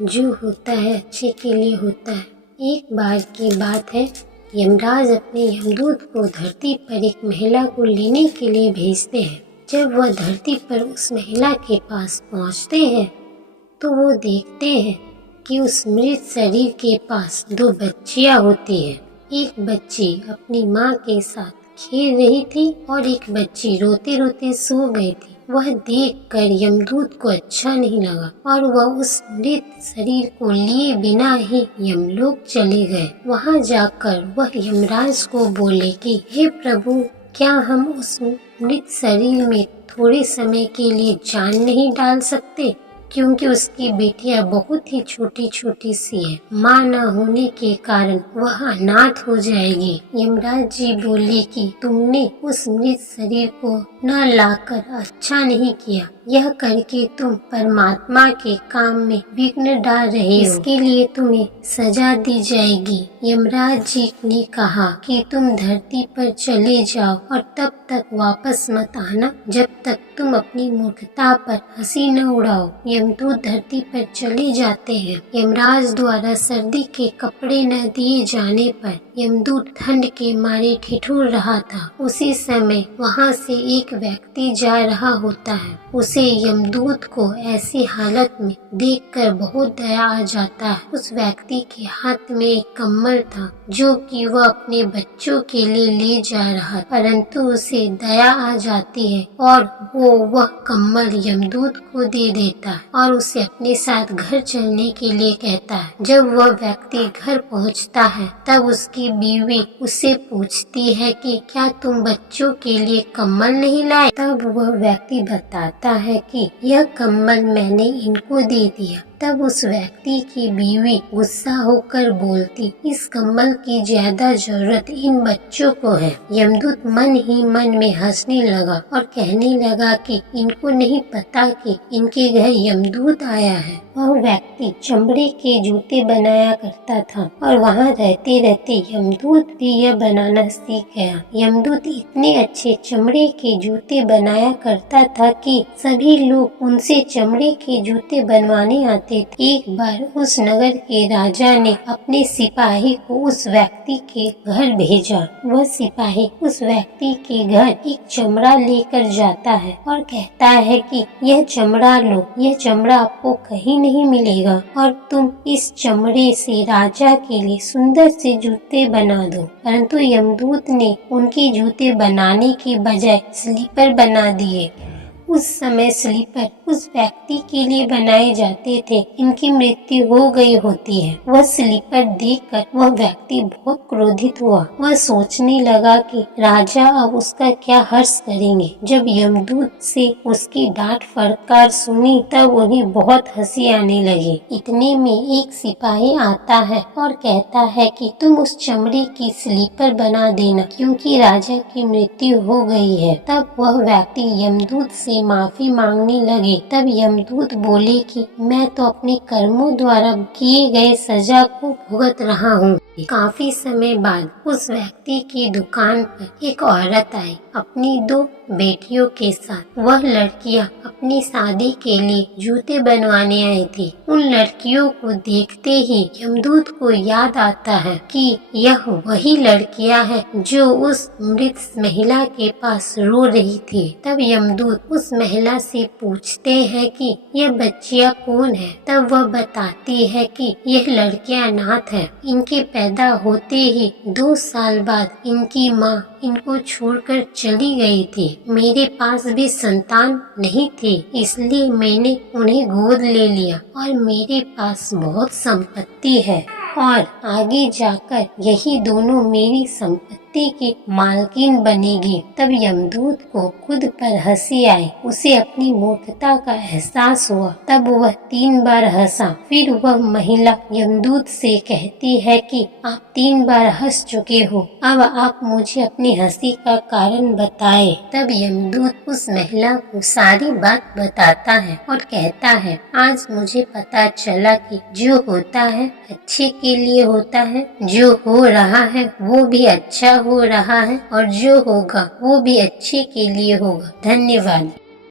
जो होता है अच्छे के लिए होता है। एक बार की बात है, यमराज अपने यमदूत को धरती पर एक महिला को लेने के लिए भेजते हैं। जब वह धरती पर उस महिला के पास पहुंचते हैं तो वो देखते हैं कि उस मृत शरीर के पास 2 बच्चियां होती हैं। एक बच्ची अपनी माँ के साथ खेल रही थी और एक बच्ची रोते रोते सो गई थी। वह देखकर यमदूत को अच्छा नहीं लगा और वह उस मृत शरीर को लिए बिना ही यमलोक चले गए। वहां जाकर वह यमराज को बोले कि हे प्रभु, क्या हम उस मृत शरीर में थोड़े समय के लिए जान नहीं डाल सकते, क्योंकि उसकी बेटियां बहुत ही छोटी छोटी सी है। माँ न होने के कारण वह अनाथ हो जाएगी। यमराज जी बोले कि तुमने उस मृत शरीर को न लाकर अच्छा नहीं किया। यह करके तुम परमात्मा के काम में विघ्न डाल रहे हो। इसके लिए तुम्हें सजा दी जाएगी। यमराज जी ने कहा कि तुम धरती पर चले जाओ और तब तक वापस मत आना जब तक तुम अपनी मूर्खता पर हंसी न उड़ाओ। यमदूत धरती पर चले जाते हैं। यमराज द्वारा सर्दी के कपड़े न दिए जाने पर यमदूत ठंड के मारे ठिठुर रहा था। उसी समय वहाँ से एक व्यक्ति जा रहा होता है। उसे यमदूत को ऐसी हालत में देखकर बहुत दया आ जाता है। उस व्यक्ति के हाथ में एक कम्बल था जो कि वह अपने बच्चों के लिए ले जा रहा, परंतु उसे दया आ जाती है और वह कम्बल यमदूत को दे देता है और उसे अपने साथ घर चलने के लिए कहता है। जब वह व्यक्ति घर पहुंचता है तब उसकी बीवी उससे पूछती है कि क्या तुम बच्चों के लिए कम्बल नहीं लाए? तब वह व्यक्ति बताता है कि यह कम्बल मैंने इनको दे दिया। तब उस व्यक्ति की बीवी गुस्सा होकर बोलती, इस कम्बल की ज्यादा जरूरत इन बच्चों को है। यमदूत मन ही मन में हंसने लगा और कहने लगा कि इनको नहीं पता कि इनके घर यमदूत आया है। वह व्यक्ति चमड़े के जूते बनाया करता था और वहाँ रहते रहते यमदूत भी यह बनाना सीख गया। यमदूत इतने अच्छे चमड़े के जूते बनाया करता था कि सभी लोग उनसे चमड़े के जूते बनवाने आते थे। एक बार उस नगर के राजा ने अपने सिपाही को उस व्यक्ति के घर भेजा। वह सिपाही उस व्यक्ति के घर एक चमड़ा लेकर जाता है और कहता है कि यह चमड़ा लो, यह चमड़ा आपको कहीं नहीं मिलेगा और तुम इस चमड़े से राजा के लिए सुंदर से जूते बना दो। परंतु यमदूत ने उनके जूते बनाने के बजाय स्लीपर बना दिए। उस समय स्लीपर उस व्यक्ति के लिए बनाए जाते थे। इनकी मृत्यु हो गई होती है। वह स्लीपर देखकर वह व्यक्ति बहुत क्रोधित हुआ। वह सोचने लगा कि राजा अब उसका क्या हर्ष करेंगे। जब यमदूत से उसकी डांट फटकार सुनी तब उन्हें बहुत हंसी आने लगी। इतने में एक सिपाही आता है और कहता है कि तुम उस चमड़े की स्लीपर बना देना, क्योंकि राजा की मृत्यु हो गई है। तब वह व्यक्ति यमदूत से माफी मांगने लगे। तब यमदूत बोले कि मैं तो अपने कर्मों द्वारा किए गए सजा को भुगत रहा हूँ। काफी समय बाद उस व्यक्ति की दुकान पर एक औरत आई अपनी 2 बेटियों के साथ। वह लड़कियां अपनी शादी के लिए जूते बनवाने आई थी। उन लड़कियों को देखते ही यमदूत को याद आता है कि यह वही लड़कियां हैं जो उस मृत महिला के पास रो रही थी। तब यमदूत उस महिला से पूछते हैं कि यह बच्चियां कौन है। तब वह बताती है कि यह लड़कियां अनाथ है। इनके पैदा होते ही 2 साल बाद इनकी माँ इनको छोड़कर चली गई थी। मेरे पास भी संतान नहीं थी, इसलिए मैंने उन्हें गोद ले लिया और मेरे पास बहुत संपत्ति है और आगे जाकर यही दोनों मेरी संपत्ति की मालकिन बनेगी। तब यमदूत को खुद पर हंसी आई। उसे अपनी मूर्खता का एहसास हुआ। तब वह 3 बार हंसा। फिर वह महिला यमदूत से कहती है कि आप 3 बार हंस चुके हो, अब आप मुझे अपनी हंसी का कारण बताएं। तब यमदूत उस महिला को सारी बात बताता है और कहता है, आज मुझे पता चला कि जो होता है अच्छे के लिए होता है, जो हो रहा है वो भी अच्छा हो रहा है और जो होगा वो भी अच्छे के लिए होगा। धन्यवाद।